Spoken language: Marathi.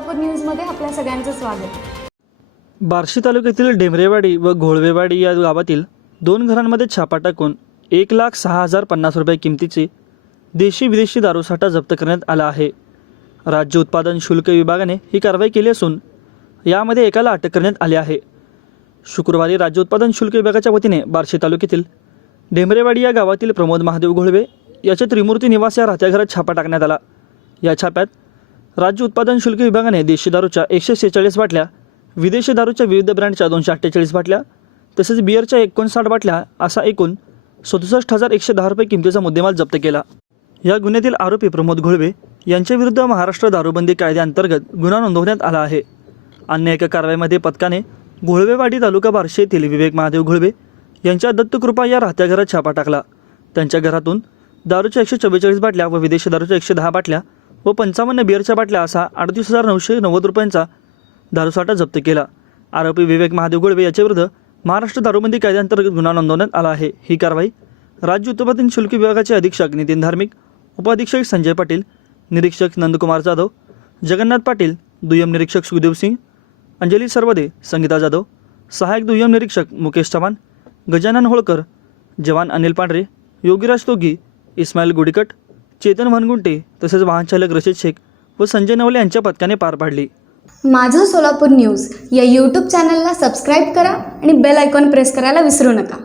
सोलापूर न्यूजमध्ये आपल्या सगळ्यांचं स्वागत। बार्शी तालुक्यातील डेमरेवाडी व घोळवेवाडी या गावातील 2 घरांमध्ये छापा टाकून 1,06,050 रुपये किमतीची देशी विदेशी दारूसाठा जप्त करण्यात आला आहे। राज्य उत्पादन शुल्क विभागाने ही कारवाई केली असून यामध्ये एकाला अटक करण्यात आली आहे। शुक्रवारी राज्य उत्पादन शुल्क विभागाच्या वतीने बार्शी तालुक्यातील डेमरेवाडी या गावातील प्रमोद महादेव घोळवे याच्या त्रिमूर्ती निवास या राहत्या घरात छापा टाकण्यात आला। या छाप्यात राज्य उत्पादन शुल्क विभागाने देशी दारूच्या 146 बाटल्या, विदेशी दारूच्या विविध ब्रँडच्या 248 बाटल्या तसेच बिअरच्या 59 बाटल्या असा एकूण 67,110 रुपये किमतीचा मुद्देमाल जप्त केला। या गुन्ह्यातील आरोपी प्रमोद घोळवे यांच्या विरुद्ध महाराष्ट्र दारूबंदी कायद्याअंतर्गत गुन्हा नोंदवण्यात आला आहे। अन्य एका कारवाईमध्ये पथकाने घोळवेवाडी तालुका बार्शी येथील विवेक महादेव घोळवे यांच्या दत्तकृपा या राहत्या घरात छापा टाकला। त्यांच्या घरातून दारूच्या 144 बाटल्या व विदेशी दारूच्या 110 बाटल्या व 55 बिअरच्या बाटल्या असा 38,990 रुपयांचा दारूसाठा जप्त केला। आरोपी विवेक महादेव घोळवे याच्याविरुद्ध महाराष्ट्र दारूबंदी कायद्याअंतर्गत गुन्हा नोंदवण्यात आला आहे। ही कारवाई राज्य उत्पादन शुल्क विभागाचे अधीक्षक नितीन धार्मिक, उपाधीक्षक संजय पाटील, निरीक्षक नंदकुमार जाधव, जगन्नाथ पाटील, दुय्यम निरीक्षक सुखदेव सिंग, अंजली सरवदे, संगीता जाधव, सहायक दुय्यम निरीक्षक मुकेश चव्हाण, गजानन होळकर, जवान अनिल पांढरे, योगीराज तोगी, इस्माईल गुडीकट, चेतन वनगुंटे तसेच वाहनचालक रशीद शेख व संजय नवले यांच्या पथकाने पार पाडली। माझं सोलापूर न्यूज या यूट्यूब चॅनलला सबस्क्राईब करा आणि बेल आयकॉन प्रेस करायला विसरू नका।